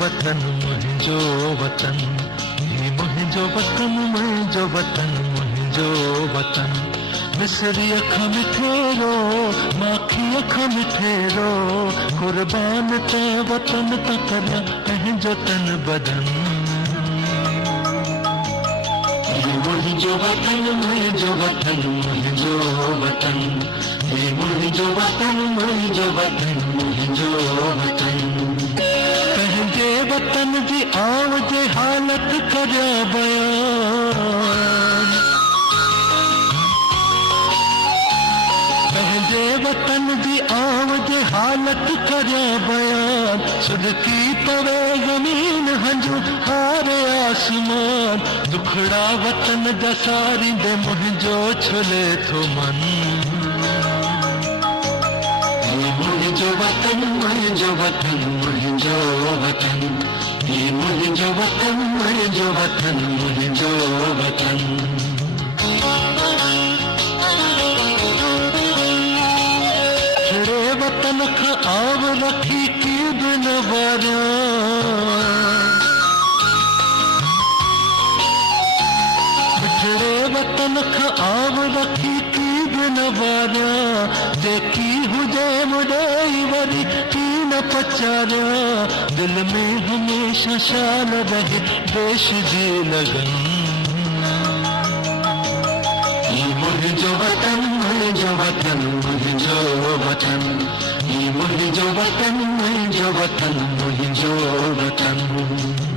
वतन मुंहिंजो वतन, ही मुंहिंजो वतन, मुंहिंजो वतन, मुंहिंजो वतन। मिसरी अख मिठेरो, माखी अख मिठेरो, कुर्बान ते वतन त करिया पंहिंजो तन बदन। मुंहिंजो वतन, मुंहिंजो वतन, मुंहिंजो वतन, हे मुंहिंजो वतन, मुंहिंजो वतन, मुंहिंजो वतन। पंहिंजे वतन जी आव जे हालत करिया बयान, पंहिंजे वतन जी आव जे हालत करिया बयान। सुॾकी पवे ज़मीन हंजू हारे आसमान, दुखड़ा वतन जा सारींदे मुंहिंजो छुले थो मन। मुंहिंजो वतन, मुंहिंजो वतन, मुंहिंजो वतन, ही मुंहिंजो वतन, मुंहिंजो वतन, मुंहिंजो वतन। छड़े वतन खां आव रखी की बि न वारियां, छड़े वतन खां आव रखी की बि न वारियां। जेकी हुजे मुॾेई वरी की न पचारियां, दिल में हमेशा शान रहे देश जी लगन। मुंहिंजो वतन, मुंहिंजो वतन, मुंहिंजो वतन, ही मुंहिंजो वतन, मुंहिंजो वतन, मुंहिंजो वतन।